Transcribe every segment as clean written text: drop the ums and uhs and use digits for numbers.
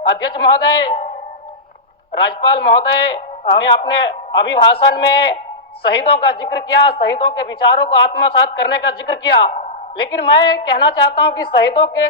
अध्यक्ष महोदय, राज्यपाल महोदय ने अपने अभिभाषण में शहीदों का जिक्र किया, शहीदों के विचारों को आत्मसात करने का जिक्र किया, लेकिन मैं कहना चाहता हूं कि शहीदों के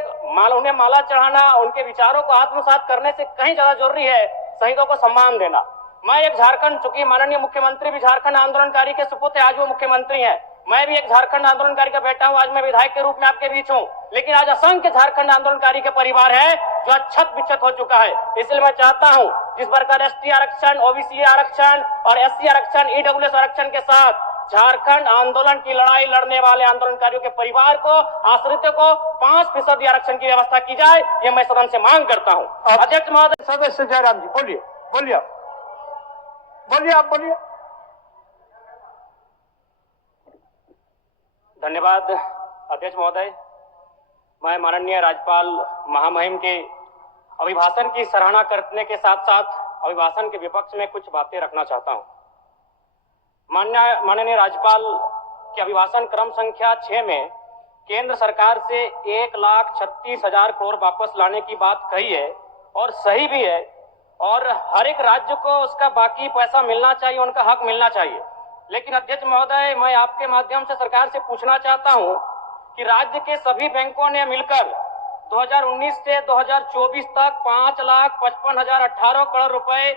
उन्हें माला चढ़ाना, उनके विचारों को आत्मसात करने से कहीं ज्यादा जरूरी है शहीदों को सम्मान देना। मैं एक झारखंड, चूंकि माननीय मुख्यमंत्री भी झारखंड आंदोलनकारी के सुपुत्र, आज वो मुख्यमंत्री हैं, मैं भी एक झारखंड आंदोलनकारी का बेटा हूं, आज मैं विधायक के रूप में आपके बीच हूं, लेकिन आज असंख्य झारखंड आंदोलनकारी के परिवार है जो अक्षत विक्षत हो चुका है। इसलिए मैं चाहता हूं जिस प्रकार एसटी आरक्षण, ओबीसी आरक्षण और एससी आरक्षण, ईडब्ल्यूएस आरक्षण के साथ झारखंड आंदोलन की लड़ाई लड़ने वाले आंदोलनकारियों के परिवार को, आश्रितों को 5% आरक्षण की व्यवस्था की जाए, ये मैं सदन से मांग करता हूं। अध्यक्ष महोदय। सदस्य जयराम जी बोलिए, बोलिए आप बोलिए। धन्यवाद अध्यक्ष महोदय। मैं माननीय राज्यपाल महामहिम के अभिभाषण की सराहना करने के साथ साथ अभिभाषण के विपक्ष में कुछ बातें रखना चाहता हूं। माननीय राज्यपाल के अभिभाषण क्रम संख्या 6 में केंद्र सरकार से 1,36,000 करोड़ वापस लाने की बात कही है और सही भी है, और हर एक राज्य को उसका बाकी पैसा मिलना चाहिए, उनका हक मिलना चाहिए। लेकिन अध्यक्ष महोदय, मैं आपके माध्यम से सरकार से पूछना चाहता हूं कि राज्य के सभी बैंकों ने मिलकर 2019 से 2024 तक 5,55,018 करोड़ रुपए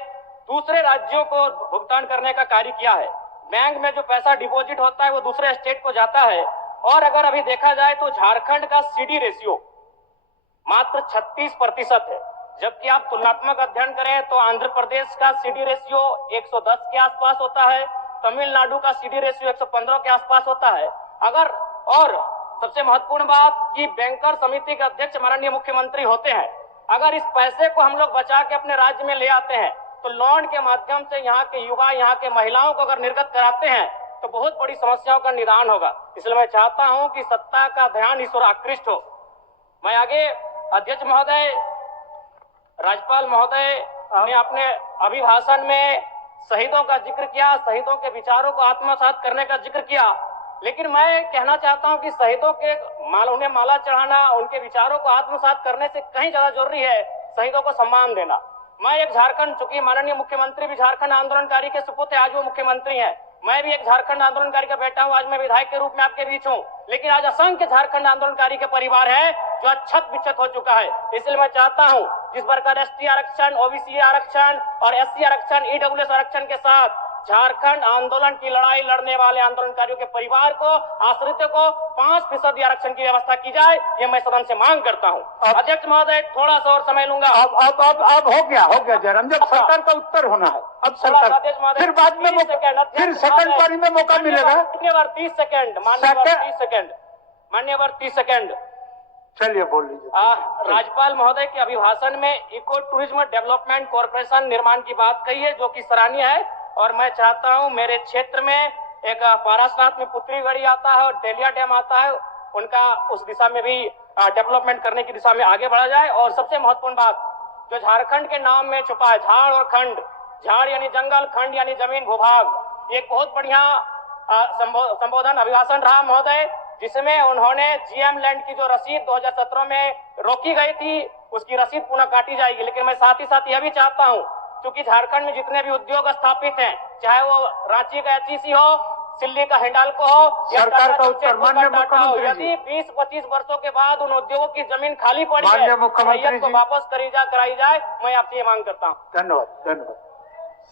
दूसरे राज्यों को भुगतान करने का कार्य किया है। बैंक में जो पैसा डिपॉजिट होता है वो दूसरे स्टेट को जाता है, और अगर अभी देखा जाए तो झारखंड का सीडी रेशियो मात्र 36% है, जबकि आप तुलनात्मक अध्ययन करें तो आंध्र प्रदेश का सीडी रेशियो 110 के आसपास होता है, तमिलनाडु का सीडी रेशियो 115 के आसपास होता है। और सबसे महत्वपूर्ण बात कि बैंकर समिति के अध्यक्ष माननीय मुख्यमंत्री होते हैं। अगर इस पैसे को हम लोग बचा के अपने राज्य में ले आते हैं तो लोन के माध्यम से यहाँ के युवा, यहाँ के महिलाओं को अगर निर्गत कराते हैं तो बहुत बड़ी समस्याओं का निदान होगा। इसलिए मैं चाहता हूं कि सत्ता का ध्यान इस ओर आकृष्ट हो। मैं आगे अध्यक्ष महोदय, राज्यपाल महोदय ने अपने अभिभाषण में शहीदों का जिक्र किया, शहीदों के विचारों को आत्मसात करने का जिक्र किया, लेकिन मैं कहना चाहता हूं कि शहीदों के उन्हें माला चढ़ाना, उनके विचारों को आत्मसात करने से कहीं ज्यादा जरूरी है शहीदों को सम्मान देना। मैं एक झारखंड, चूंकि माननीय मुख्यमंत्री भी झारखंड आंदोलनकारी के सुपुत्र, आज वो मुख्यमंत्री हैं, मैं भी एक झारखंड आंदोलनकारी का बेटा हूं, आज मैं विधायक के रूप में आपके बीच हूं, लेकिन आज असंख्य झारखंड आंदोलनकारी के परिवार है जो अक्षत विक्षत हो चुका है। इसलिए मैं चाहता हूं जिस प्रकार एसटी आरक्षण, ओबीसी आरक्षण और एससी आरक्षण, ईडब्ल्यूएस आरक्षण के साथ झारखंड आंदोलन की लड़ाई लड़ने वाले आंदोलनकारियों के परिवार को, आश्रितों को 5% आरक्षण की व्यवस्था की जाए, ये मैं सदन से मांग करता हूं। अध्यक्ष महोदय, थोड़ा सा और समय लूंगा। अब हो गया जयराम, जब सरकार का उत्तर होना है, अब सरकार फिर बाद में फिर सेकंड पारी में मौका मिलेगा। मान्यवर 30 सेकंड, मान्यवर 30 सेकंड। चलिए बोल लीजिए। राज्यपाल महोदय के अभिभाषण में इको टूरिज्म डेवलपमेंट कॉर्पोरेशन निर्माण की बात कही है, जो कि सराहनीय है, और मैं चाहता हूं मेरे क्षेत्र में एक पारासात में पुत्री गढ़ी आता है और डेलिया डैम आता है, उनका उस दिशा में भी डेवलपमेंट करने की दिशा में आगे बढ़ा जाए। और सबसे महत्वपूर्ण बात जो झारखंड के नाम में छुपा है, झाड़ और खंड, झाड़ यानी जंगल, खंड यानी जमीन भूभाग, एक बहुत बढ़िया संबोधन अभिभाषण रहा महोदय, जिसमें उन्होंने जीएम लैंड की जो रसीद 2017 में रोकी गई थी उसकी रसीद पुनः काटी जाएगी। लेकिन मैं साथ ही साथ यह भी चाहता हूं, क्योंकि झारखंड में जितने भी उद्योग स्थापित हैं, चाहे वो रांची का एचईसी हो, सिल्ली का हिंडाल्को हो, सरकार का उत्तर माननीय मुख्यमंत्री जी, यदि 20-25 वर्षों के बाद उन उद्योगों की जमीन खाली पड़ी है, माननीय मुख्यमंत्री को वापस कराई जाए, मैं आपसे ये मांग करता हूँ। धन्यवाद।